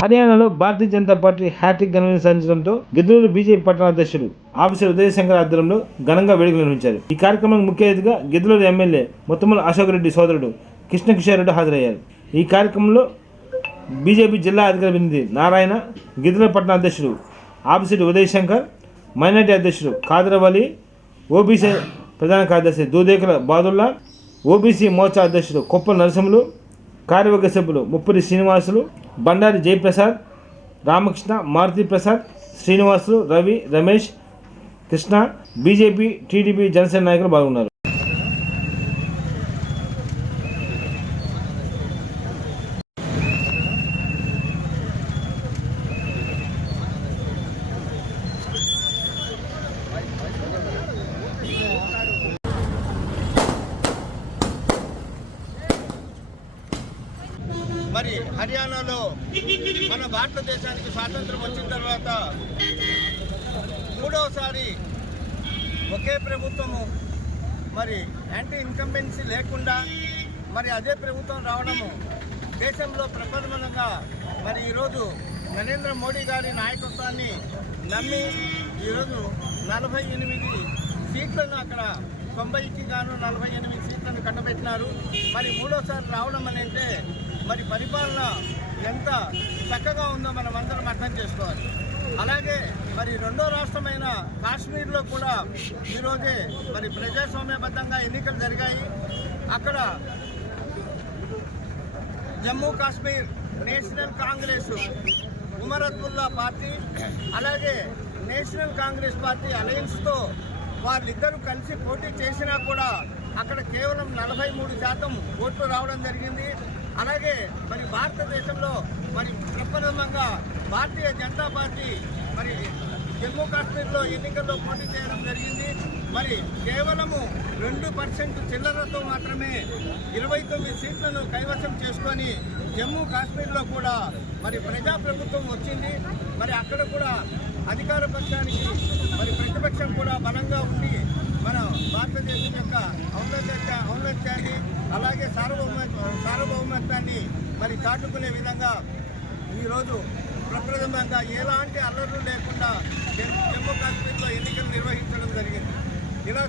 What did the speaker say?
హర్యానాలో Bharatiya Janata party hat trick ఘనంగా సాధించడంతో గిద్దలూరు బీజేపీ పట్టణ అధ్యక్షుడు ఆఫీసర్ ఉదయశంకర్ ఆధ్వర్యంలో ఘనంగా వేడుకలు నిర్వహించారు. ఈ కార్యక్రమానికి ముఖ్య అతిథిగా గిద్దలూరు ఎమ్మెల్యే ముత్తమల అశోక్ రెడ్డి సోదరుడు కృష్ణకిషోర్ రెడ్డి హాజరయ్యారు. ఈ కార్యక్రమంలో బీజేపీ జిల్లా అధికార ప్రతినిధి నారాయణ గిద్దలూరు పట్టణ అధ్యక్షుడు ఆఫీసర్ ఉదయశంకర్ మైనార్టీ అధ్యక్షుడు కాదరవలి ఓబీసీ ప్రధాన కార్యదర్శి దూదేకల బాదుల్లా ఓబీసీ మోర్చా అధ్యక్షుడు కొప్పల నరసింహులు కార్యవర్గ సభ్యులు ముప్పరి శ్రీనివాసులు బండారి జయప్రసాద్ రామకృష్ణ మారుతి ప్రసాద్ శ్రీనివాసులు రవి రమేష్ కృష్ణ బీజేపీ టీడీపీ జనసేన నాయకులు పాల్గొన్నారు. మరి హర్యానాలో మన భారతదేశానికి స్వాతంత్రం వచ్చిన తర్వాత మూడవసారి ఒకే ప్రభుత్వము మరి యాంటీ ఇన్కంబెన్సీ లేకుండా మరి అదే ప్రభుత్వం రావడము దేశంలో ప్రప్రథమంగా మరి ఈరోజు నరేంద్ర మోడీ గారి నాయకత్వాన్ని నమ్మి ఈరోజు నలభై ఎనిమిది సీట్లను అక్కడ తొంభైకి గాను నలభై ఎనిమిది సీట్లను కట్టబెట్టినారు. మరి మూడోసారి రావడం అని అంటే మరి పరిపాలన ఎంత చక్కగా ఉందో మనం అందరం అర్థం చేసుకోవాలి. అలాగే మరి రెండో రాష్ట్రమైన కాశ్మీర్లో కూడా ఈరోజే మరి ప్రజాస్వామ్యబద్ధంగా ఎన్నికలు జరిగాయి. అక్కడ జమ్మూ కాశ్మీర్ నేషనల్ కాంగ్రెస్ ఉమర్ అబ్దుల్లా పార్టీ అలాగే నేషనల్ కాంగ్రెస్ పార్టీ అలయన్స్తో వాళ్ళిద్దరూ కలిసి పోటీ చేసినా కూడా అక్కడ కేవలం నలభై మూడు శాతం ఓట్లు రావడం జరిగింది. అలాగే మరి భారతదేశంలో మరి ప్రప్రథమంగా భారతీయ జనతా పార్టీ మరి జమ్మూ కాశ్మీర్లో ఎన్నికల్లో పోటీ చేయడం జరిగింది. మరి కేవలము రెండు పర్సెంట్ చిల్లరతో మాత్రమే ఇరవై తొమ్మిది సీట్లను కైవసం చేసుకొని జమ్మూ కాశ్మీర్లో కూడా మరి ప్రజాప్రభుత్వం వచ్చింది. మరి అక్కడ కూడా అధికార పక్షానికి మరి ప్రతిపక్షం కూడా బలంగా ఉండి మన భారతదేశం యొక్క ఔన్నత్య ఔన్నత్యాన్ని అలాగే సార్వభౌమ సార్వభౌమత్వాన్ని మరి చాటుకునే విధంగా ఈరోజు ప్రప్రథమంగా ఎలాంటి అల్లర్లు లేకుండా జమ్మూ కాశ్మీర్లో ఎన్నికలు నిర్వహించడం జరిగింది. ఇలా